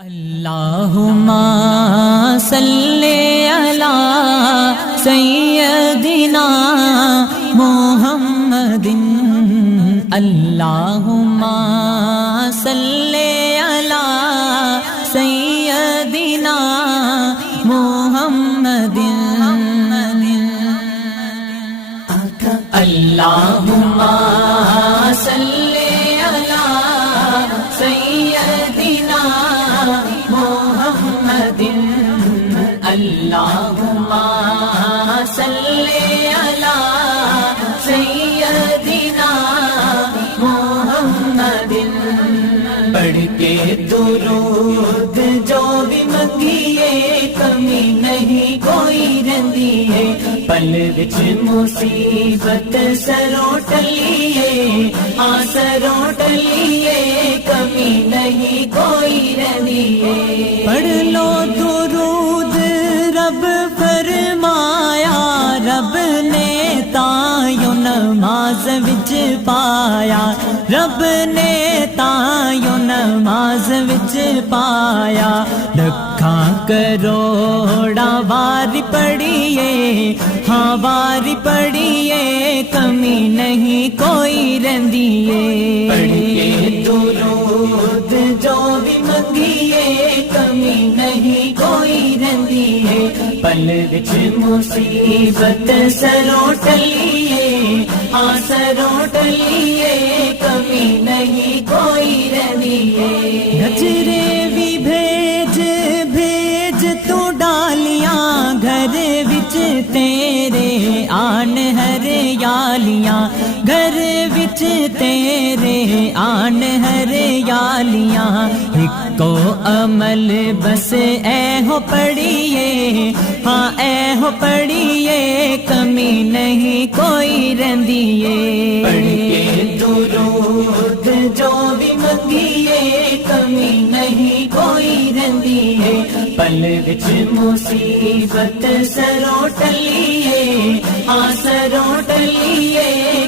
اللہم صلی علی سیدنا محمد اللہم صلی علی سیدنا محمد اللہم صلی علی سیدنا محمد اللہم صلی علی سیدنا محمد پڑھ کے درود جو بھی منگیے کمی نہیں کوئی رہندی ہے پل وچ مصیبت سروں ٹلیے سروں ٹلیے کمی نہیں کوئی رہندی ہے پڑھ لو درود رب فرمایا رب نے تائیوں نماز وچ پایا رب نے تائیوں نماز وچ پایا لکھاں کروڑا واری پڑھیے ہاں واری پڑھیے کمی نہیں کوئی رہندی ہے پڑھیے درود جو بھی منگیے کمی نہیں کوئی رہندی ہے پل وچ مصیبت سروں ٹلیے سروں ٹلیے کمی نہیں کوئی رہندی ہے گجرے بھی بھیج بھیج تو ڈالیاں گھر وچ تیرے آن ہریالیاں گھر وچ تیرے آن ہریالیاں اکو عمل بس اے ہو پڑھیے ہاں اے ہو پڑھیے کمی نہیں کوئی رہندی ہے پڑھیے درود جو بھی منگیے کمی نہیں کوئی رہندی ہے پل وچ مصیبت سروں ٹلیے سروں ٹلیے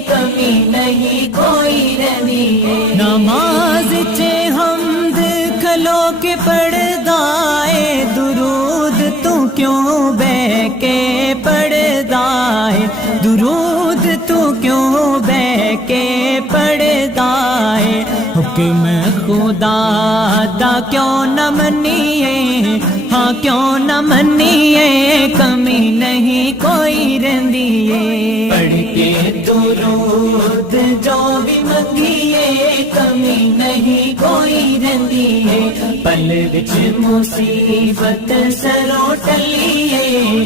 کمی نہیں کوئی رہندی ہے نماز چ حمد کھلو کے پڑھدا اے درود تو کیوں بہ کے پڑھدا اے درود تو کیوں بہ کے پڑھدا اے حکم خدا دا کیوں نہ منیے ہاں کیوں نہ منیے کمی نہیں کوئی رہندی ہے پڑھ کے درود جو بھی منگیے کمی نہیں کوئی رہندی ہے پل وچ مصیبت سروں ٹلیے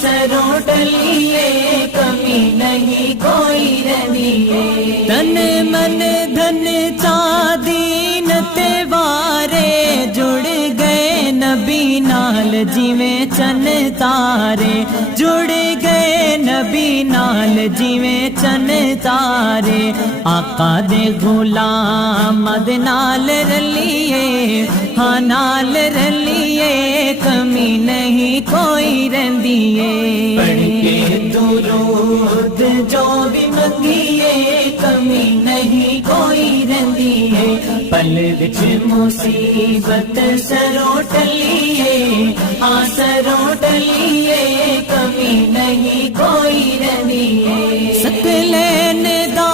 سروں ٹلیے کمی نہیں کوئی رہندی ہے تن من دھن چادین تے وارے جڑ گئے نبی نال جویں چن تارے جڑ گئے نبی نال جویں چن تارے آقا دے غلام دے نال رلیے ہاں نال رلیے کمی نہیں کوئی رہندی ہے پڑھ کے درود جو بھی منگیے کمی نہیں کوئی رہندی ہے پل وچ مصیبت سروں ٹلیے سروں ٹلیے کمی نہیں کوئی رہندی ہے سکلین دا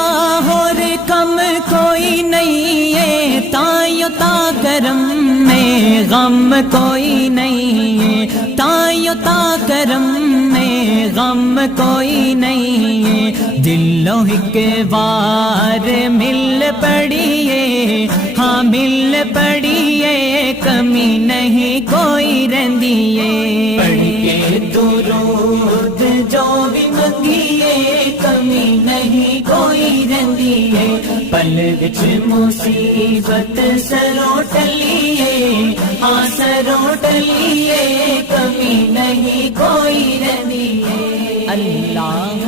ہور کم کوئی نہیں ہے تائیوں تا کرم میں غم کوئی نہیں ہے تائیوں تا کرم میں غم کوئی نہیں ہے دلوں ایک بار مل پڑھیے ہاں مل پڑھیے کمی نہیں کوئی رہندی ہے پڑھ کے درود جو بھی منگیے کمی نہیں کوئی رہندی ہے پل وچ مصیبت سروں ٹلیے سروں ٹلیے کمی نہیں کوئی رہندی ہے اللہ